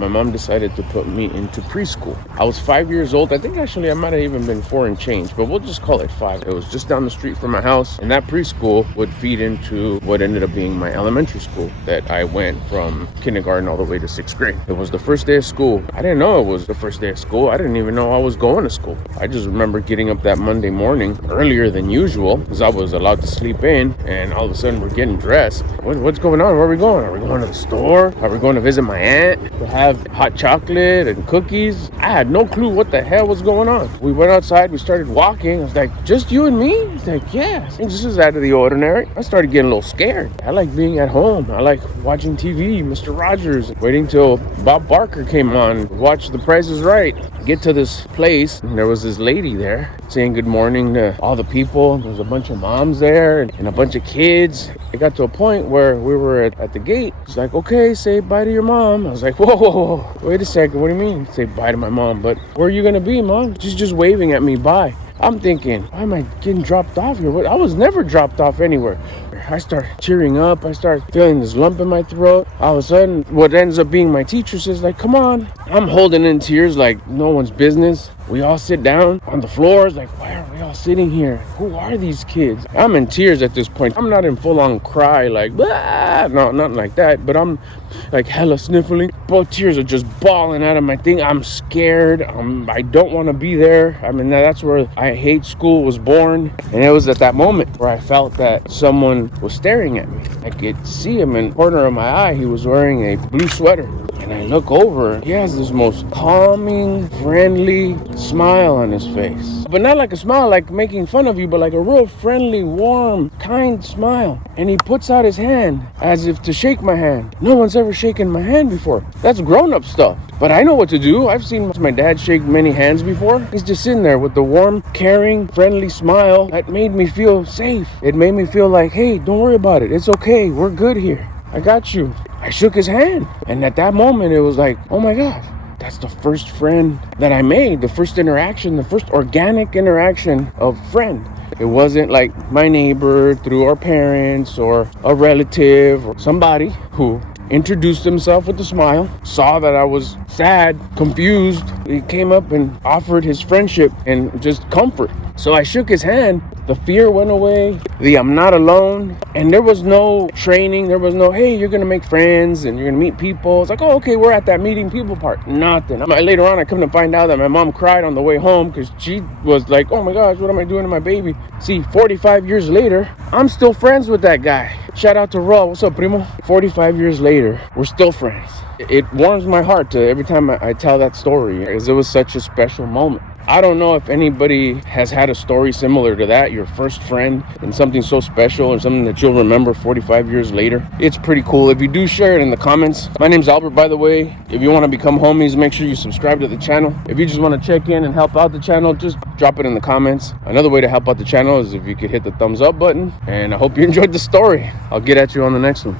my mom decided to put me into preschool. I was 5 years old. I think actually I might have even been 4 and change, but we'll just call it 5. It was just down the street from my house, and that preschool would feed into what ended up being my elementary school that I went from kindergarten all the way to 6th grade. It was the first day of school. I didn't know it was the first day of school. I didn't even know I was going to school. I just remember getting up that Monday morning earlier than usual because I was allowed to sleep in, and all of a sudden we're getting dressed. What's going on? Where are we going? Are we going to the store? Are we going to visit my aunt to have hot chocolate and cookies? I had no clue what the hell was going on. We went outside, we started walking. I was like, just you and me? He's like, yeah. This is out of the ordinary. I started getting a little scared. I like being at home. I like watching TV, Mr. Rogers, waiting till Bob Barker came on, watch The Price is Right. Get to this place, and there was this lady there saying good morning to all the people. There was a bunch of moms there and a bunch of kids. It got to a point where we were at the gate. It's like, okay, say bye to your mom. I was like, whoa, wait a second. What do you mean? Say bye to my mom. But where are you going to be, Mom? She's just waving at me, bye. I'm thinking, why am I getting dropped off here? I was never dropped off anywhere. I start tearing up. I start feeling this lump in my throat. All of a sudden, what ends up being my teacher says, like, come on. I'm holding in tears like no one's business. We all sit down on the floors, like, why are we all sitting here? Who are these kids? I'm in tears at this point. I'm not in full-on cry, like, blah. No, nothing like that. But I'm like hella sniffling. Both tears are just bawling out of my thing. I'm scared. I don't want to be there. I mean, that's where I hate school was born. And it was at that moment where I felt that someone was staring at me. I could see him in the corner of my eye. He was wearing a blue sweater. And I look over, he has this most calming, friendly smile on his face. But not like a smile like making fun of you, but like a real friendly, warm, kind smile. And he puts out his hand as if to shake my hand. No one's ever shaken my hand before. That's grown-up stuff. But I know what to do. I've seen my dad shake many hands before. He's just sitting there with the warm, caring, friendly smile that made me feel safe. It made me feel like, hey, don't worry about it. It's okay. We're good here. I got you. I shook his hand. And at that moment, it was like, oh my gosh, that's the first friend that I made. The first interaction, the first organic interaction of friend. It wasn't like my neighbor through our parents or a relative or somebody who introduced himself with a smile, saw that I was sad, confused. He came up and offered his friendship and just comfort. So I shook his hand. The fear went away. I'm not alone. And there was no training. There was no, hey, you're going to make friends and you're going to meet people. It's like, oh, okay, we're at that meeting people part. Nothing. Later on, I come to find out that my mom cried on the way home because she was like, oh my gosh, what am I doing to my baby? See, 45 years later, I'm still friends with that guy. Shout out to Raul. What's up, primo? 45 years later, we're still friends. It warms my heart to every time I tell that story because it was such a special moment. I don't know if anybody has had a story similar to that, your first friend, and something so special and something that you'll remember 45 years later. It's pretty cool. If you do, share it in the comments. My name's Albert, by the way. If you want to become homies, make sure you subscribe to the channel. If you just want to check in and help out the channel, just drop it in the comments. Another way to help out the channel is if you could hit the thumbs up button. And I hope you enjoyed the story. I'll get at you on the next one.